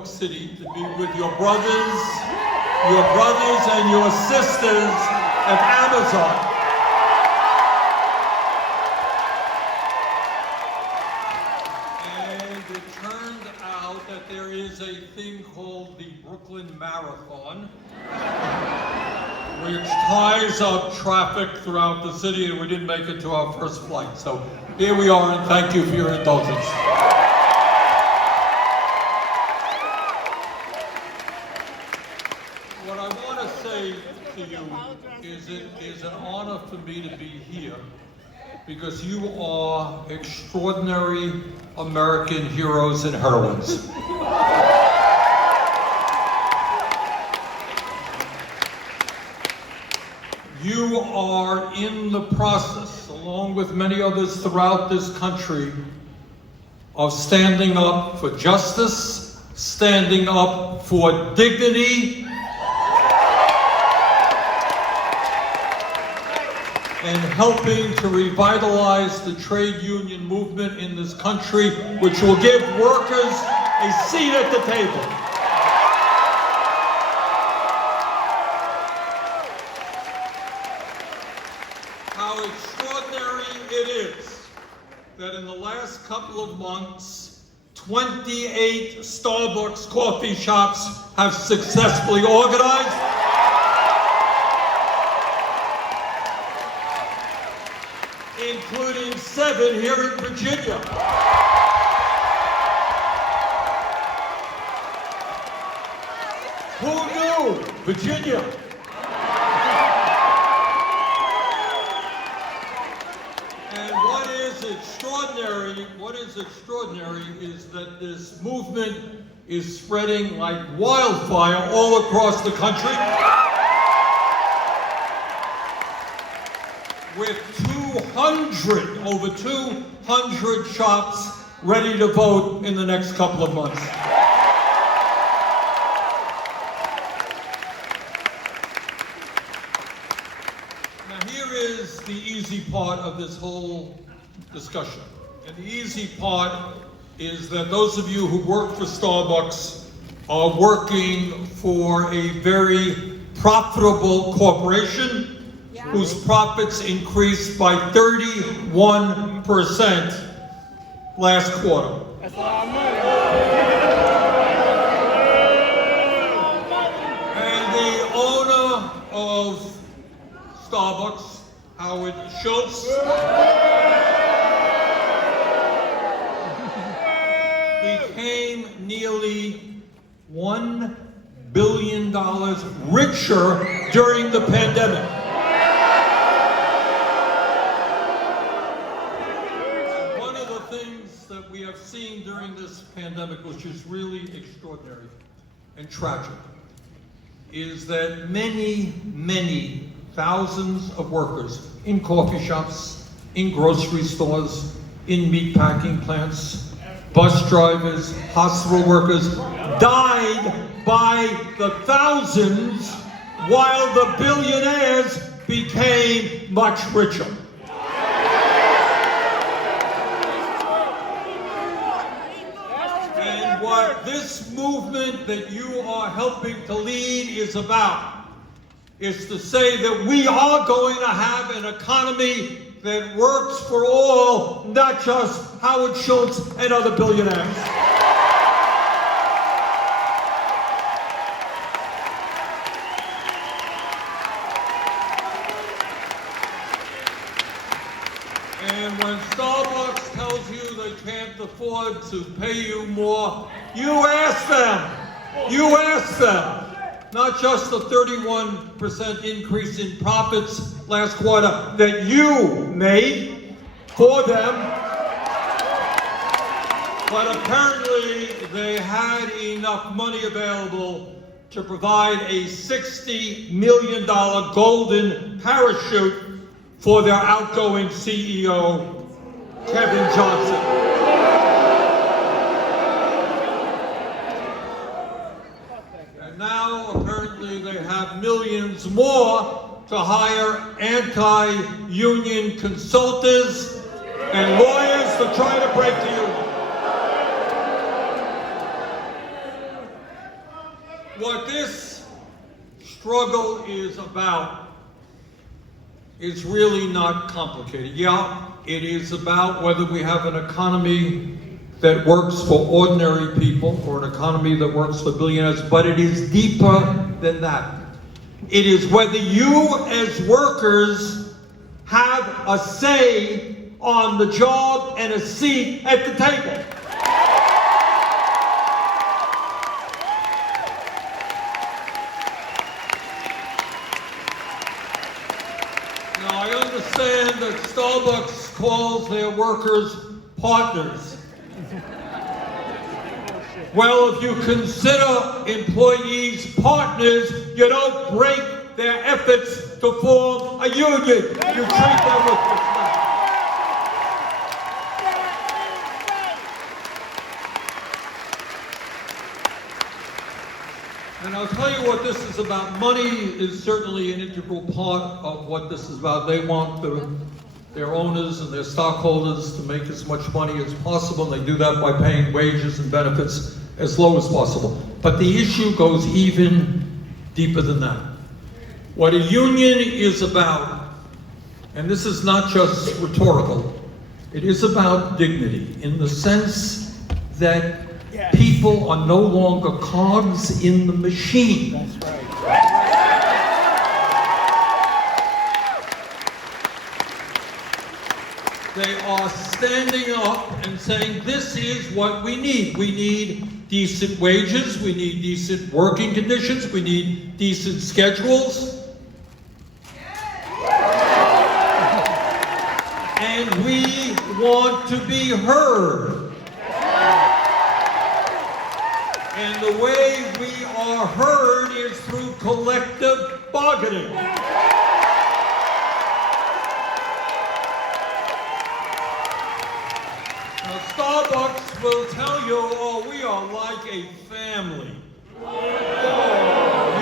York City to be with your brothers and your sisters at Amazon. And it turned out that there is a thing called the Brooklyn Marathon, which ties up traffic throughout the city, and we didn't make it to our first flight. So here we are, and thank you for your indulgence. What I want to say to you is it is an honor for me to be here because you are extraordinary American heroes and heroines. You are in the process, along with many others throughout this country, of standing up for justice, standing up for dignity, and helping to revitalize the trade union movement in this country, which will give workers a seat at the table. How extraordinary it is that in the last couple of months, 28 Starbucks coffee shops have successfully organized. Including 7 here in Virginia. Who knew? Virginia. And what is extraordinary is that this movement is spreading like wildfire all across the country, with over 200 shops ready to vote in the next couple of months. Now here is the easy part of this whole discussion. And the easy part is that those of you who work for Starbucks are working for a very profitable corporation whose profits increased by 31% last quarter. That's a lot of money. And the owner of Starbucks, Howard Schultz, became nearly $1 billion richer during the pandemic. We have seen during this pandemic, which is really extraordinary and tragic, is that many, many thousands of workers in coffee shops, in grocery stores, in meatpacking plants, bus drivers, hospital workers, died by the thousands while the billionaires became much richer. What this movement that you are helping to lead is about is to say that we are going to have an economy that works for all, not just Howard Schultz and other billionaires. And when Starbucks tells you they can't afford to pay you more, you ask them. You ask them. Not just the 31% increase in profits last quarter that you made for them, but apparently they had enough money available to provide a $60 million golden parachute for their outgoing CEO, Kevin Johnson. And now, apparently, they have millions more to hire anti-union consultants and lawyers to try to break the union. what this struggle is about is really not complicated. Yeah, it is about whether we have an economy that works for ordinary people or an economy that works for billionaires, but it is deeper than that. It is whether you as workers have a say on the job and a seat at the table. Now, I understand that Starbucks calls their workers partners. Well, if you consider employees partners, you don't break their efforts to form a union. You treat them with respect. And I'll tell you what this is about. Money is certainly an integral part of what this is about. They want their owners and their stockholders to make as much money as possible, and they do that by paying wages and benefits as low as possible. But the issue goes even deeper than that. What a union is about, and this is not just rhetorical, it is about dignity in the sense that people are no longer cogs in the machine. That's right. They are standing up and saying, this is what we need. We need decent wages, we need decent working conditions, we need decent schedules. And we want to be heard. And the way we are heard is through collective bargaining. Now, Starbucks will tell you, oh, we are like a family. Oh,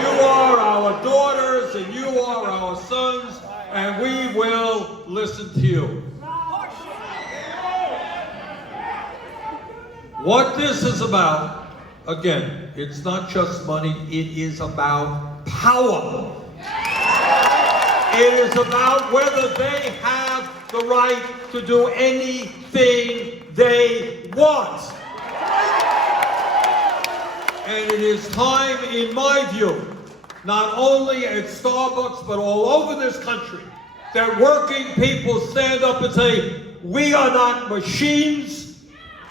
you are our daughters and you are our sons, and we will listen to you. What this is about, again, it's not just money, it is about power. It is about whether they have the right to do anything they want. And it is time, in my view, not only at Starbucks, but all over this country, that working people stand up and say, we are not machines,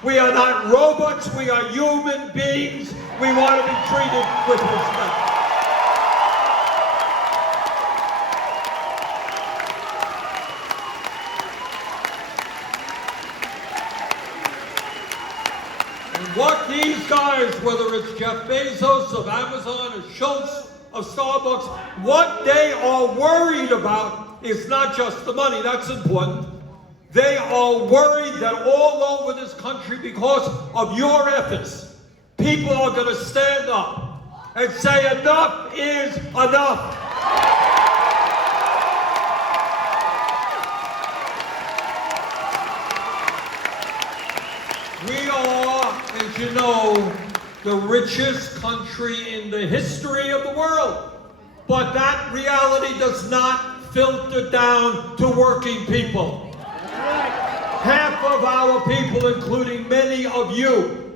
we are not robots, we are human beings, we want to be treated with respect. And what these guys, whether it's Jeff Bezos of Amazon or Schultz of Starbucks, what they are worried about is not just the money, that's important. They are worried that all over this country, because of your efforts, people are going to stand up and say enough is enough. We are, as you know, the richest country in the history of the world. But that reality does not filter down to working people. Half of our people, including many of you,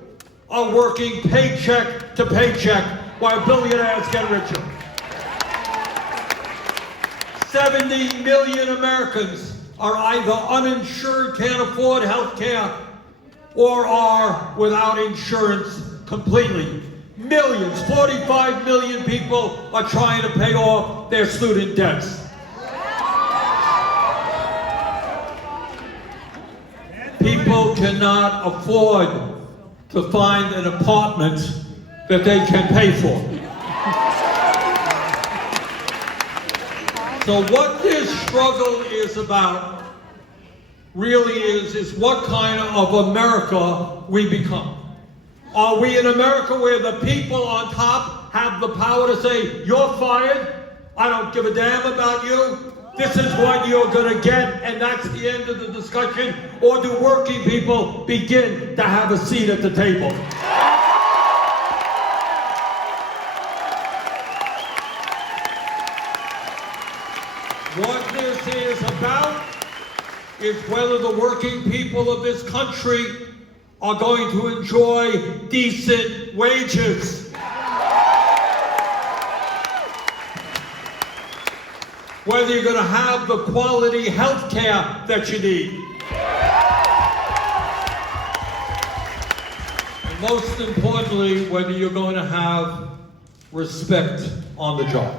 are working paycheck to paycheck while billionaires get richer. 70 million Americans are either uninsured, can't afford health care, or are without insurance completely. Millions, 45 million people are trying to pay off their student debts. People cannot afford to find an apartment that they can pay for. So what this struggle is about really is what kind of America we become. Are we an America where the people on top have the power to say, you're fired, I don't give a damn about you, this is what you're going to get, and that's the end of the discussion? Or do working people begin to have a seat at the table? What this is about is whether the working people of this country are going to enjoy decent wages. Whether you're going to have the quality health care that you need. And most importantly, whether you're going to have respect on the job.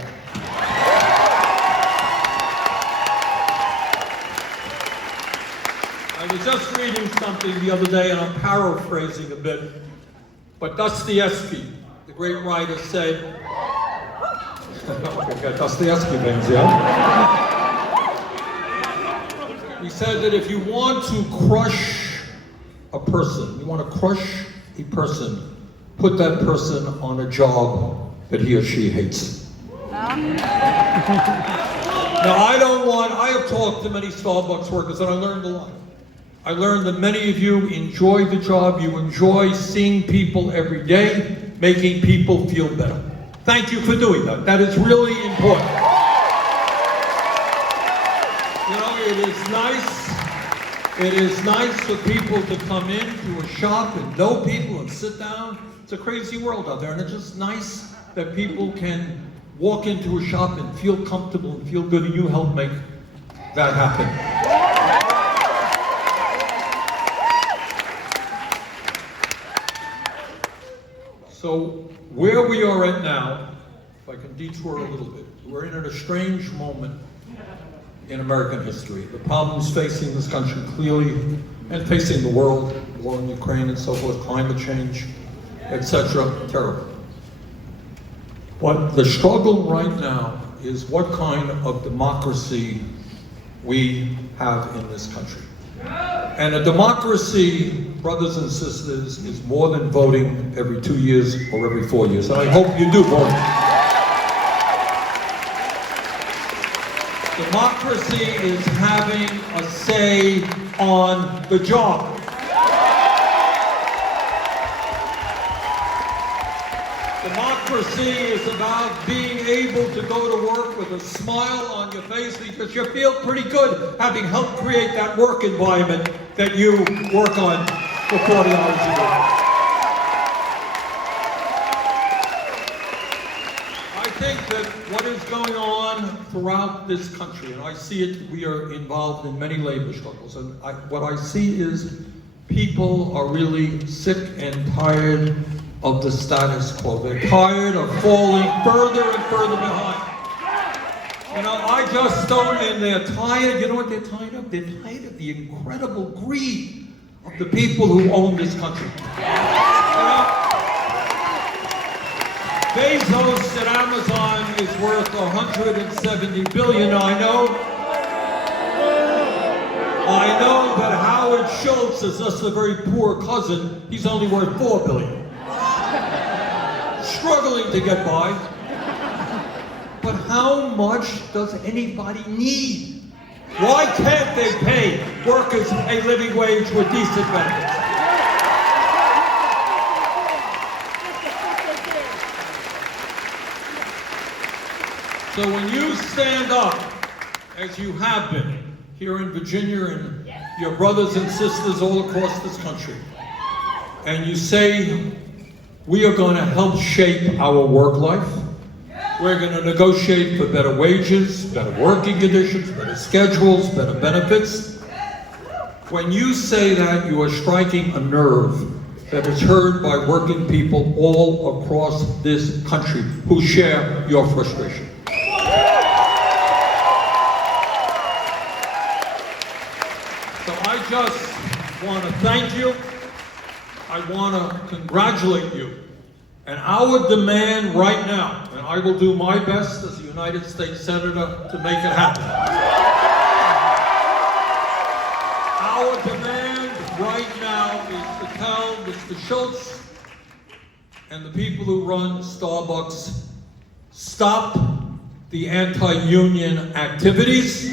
I was just reading something the other day, and I'm paraphrasing a bit, but Dostoevsky, the great writer, said, Dostoevsky names, yeah? He said that if you want to crush a person, put that person on a job that he or she hates. Now, I have talked to many Starbucks workers, and I learned a lot. I learned that many of you enjoy the job. You enjoy seeing people every day, making people feel better. Thank you for doing that. That is really important. You know, it is nice for people to come into a shop and know people and sit down. It's a crazy world out there, and it's just nice that people can walk into a shop and feel comfortable and feel good, and you help make that happen. So where we are at now, if I can detour a little bit, we're in a strange moment in American history. The problems facing this country clearly, and facing the world, war in Ukraine and so forth, climate change, etc., terrible. But the struggle right now is what kind of democracy we have in this country. And a democracy, brothers and sisters, is more than voting every 2 years or every 4 years. And I hope you do vote. Democracy is having a say on the job. Democracy is about being able to go to work with a smile on your face because you feel pretty good having helped create that work environment that you work on for 40 hours a day. I think that what is going on throughout this country, and I see it, we are involved in many labor struggles, and what I see is people are really sick and tired of the status quo. They're tired of falling further and further behind. You know, I just don't, and they're tired, you know what they're tired of? They're tired of the incredible greed of the people who own this country. You know, Bezos at Amazon is worth $170 billion. I know that Howard Schultz is just a very poor cousin. He's only worth $4 billion. Struggling to get by. But how much does anybody need? Why can't they pay workers a living wage with decent benefits? So when you stand up, as you have been, here in Virginia and your brothers and sisters all across this country, and you say, we are going to help shape our work life. We're going to negotiate for better wages, better working conditions, better schedules, better benefits. When you say that, you are striking a nerve that is heard by working people all across this country who share your frustration. So I just want to thank you. I want to congratulate you. And our demand right now, and I will do my best as a United States Senator to make it happen. Our demand right now is to tell Mr. Schultz and the people who run Starbucks, stop the anti-union activities.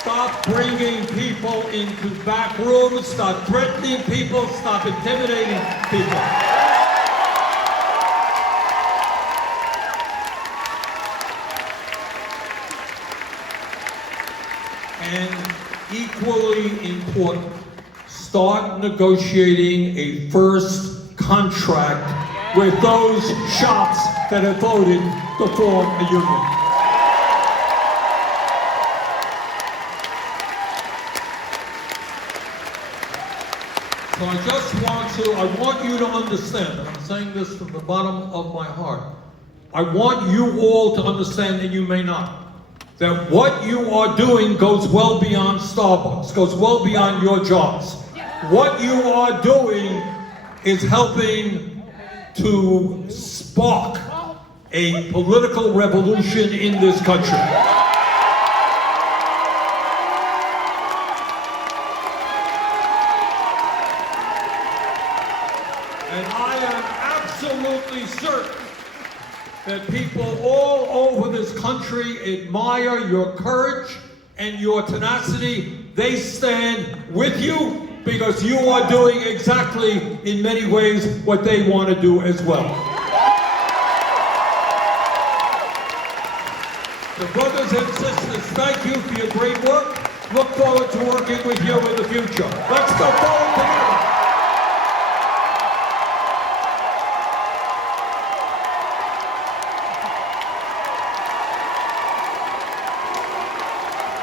Stop bringing people into back rooms, stop threatening people, stop intimidating people. very important. Start negotiating a first contract with those shops that have voted to form a union. So I want you to understand, and I'm saying this from the bottom of my heart, I want you all to understand, and you may not, that what you are doing goes well beyond Starbucks, goes well beyond your jobs. What you are doing is helping to spark a political revolution in this country. And I am absolutely certain that people all over this country admire your courage and your tenacity. They stand with you because you are doing exactly, in many ways, what they want to do as well. So brothers and sisters, thank you for your great work. Look forward to working with you in the future. Let's go forward together.